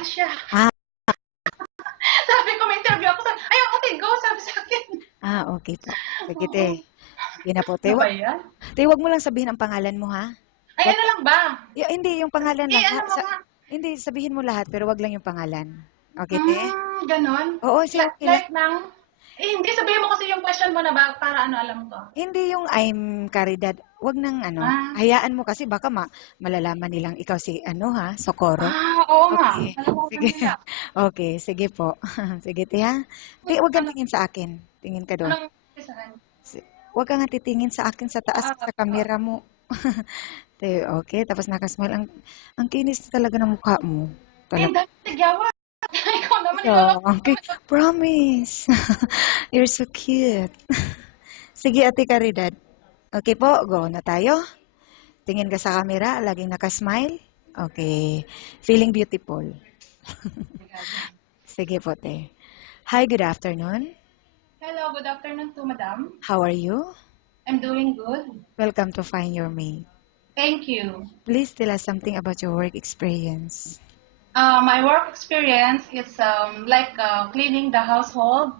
saan siya. Ah, Sabi ko, may interview ako. Sabi, ay, okay, go, sabi sa akin. okay po. Sige, te. Oo. Sige na po, te. Ano ba yan? Te, wag mo lang sabihin ang pangalan mo, ha? Ay, Wag, ano lang ba? hindi, yung pangalan lang. Ano mo nga? Hindi, sabihin mo lahat, pero wag lang yung pangalan. Okay, te? Ganon. Oo, sige, okay lang. Like nang, hindi, sabihin mo kasi yung question mo na ba, para ano, alam ko. Hindi yung I'm Caridad. Wag nang Ah, hayaan mo kasi baka malalaman nilang ikaw si ha, Socorro. oo nga. Okay. Nalabasan Sige. nila. Okay, sige po. Sige, te, ha? Te, wag kang Ano, tingin sa akin. Tingin ka doon. anong isahan? Wag ka nga titingin sa akin sa taas Ah, sa camera mo. Te, okay, tapos nakasmile. Ang kinis talaga ng mukha mo. Talaga. dahil tigyawa. Ikaw naman, Yeah, okay. Promise. You're so cute. Sige, Ate Caridad. Okay po, go na tayo. Tingin ka sa camera, laging nakasmile. Okay. Feeling beautiful. Sige po, te. Hi, good afternoon. Hello, good afternoon to madam. How are you? I'm doing good. Welcome to Find Your Mate. Thank you. Please tell us something about your work experience. My work experience is like cleaning the household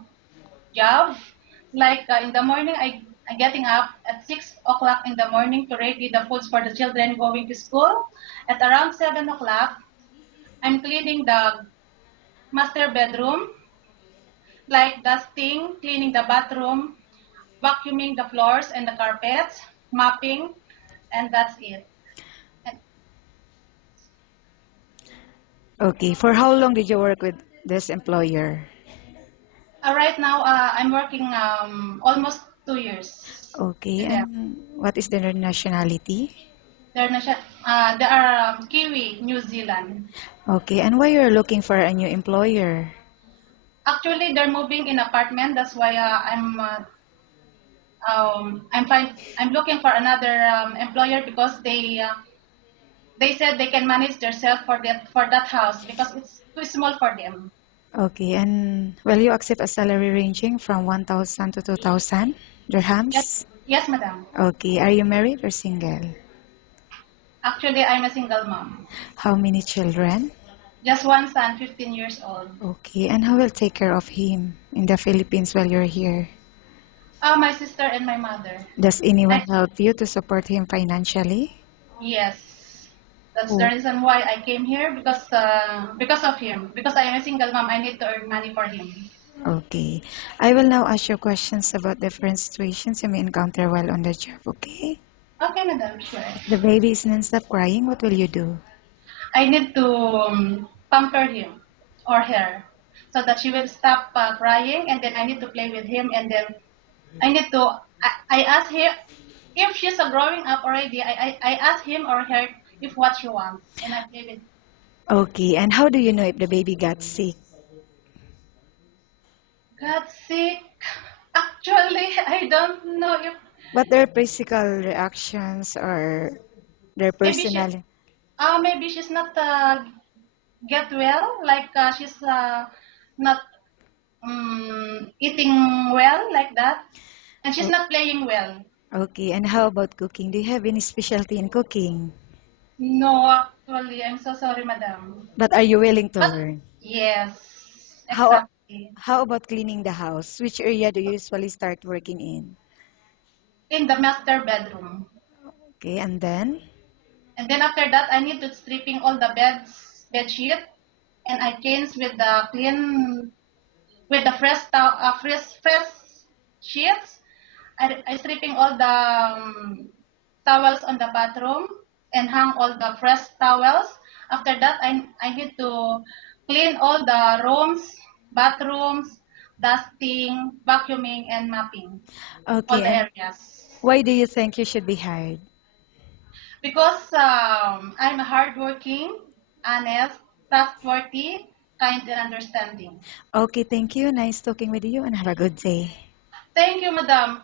job. Like in the morning, I getting up at 6 o'clock in the morning to ready the foods for the children going to school. At around 7 o'clock, I'm cleaning the master bedroom, like dusting, cleaning the bathroom, vacuuming the floors and the carpets, mopping, and that's it. And, Okay, for how long did you work with this employer? right now, I'm working almost 2 years Okay, with them. and what is their nationality? They are Kiwi, New Zealand. Okay, and why you're looking for a new employer? Actually, they're moving in apartment. That's why I'm fine. I'm looking for another employer because they said they can manage themselves for that house because it's too small for them. Okay, and will you accept a salary ranging from 1,000 to 2,000 Yes, dirhams? yes, madam. Okay, are you married or single? Actually, I'm a single mom. How many children? Just one son, 15 years old. Okay, and who will take care of him in the Philippines while you're here? My sister and my mother. Does anyone I, help you to support him financially? yes, that's the Oh, reason why I came here because of him. Because I am a single mom, I need to earn money for him. okay. I will now ask you questions about different situations you may encounter while on the job, okay? Okay, madam, sure. The baby is non-stop crying, what will you do? I need to pamper him or her so that she will stop crying, and then I need to play with him, and then I need to I ask him if she's growing up already. I ask him or her if what she wants, and I play with. Okay, and how do you know if the baby got sick? Got sick. Actually, I don't know if What their physical reactions or their maybe she personality? maybe she's not get well, like she's not eating well like that, and she's Oh, not playing well. okay, and how about cooking? Do you have any specialty in cooking? No, actually, I'm so sorry, madam. But are you willing to But learn? yes, How exactly. how about cleaning the house? Which area do you usually start working in? In the master bedroom. Okay, and then? And then after that, I need to stripping all the bed sheet, and I change with the clean, with the fresh sheets. I stripping all the towels on the bathroom and hang all the fresh towels. After that, I need to clean all the rooms, bathrooms, dusting, vacuuming, and mopping all Okay, the and areas. why do you think you should be hired? Because I'm hardworking, honest, trustworthy, kind, and understanding. Okay, thank you. Nice talking with you and have a good day. Thank you, madam.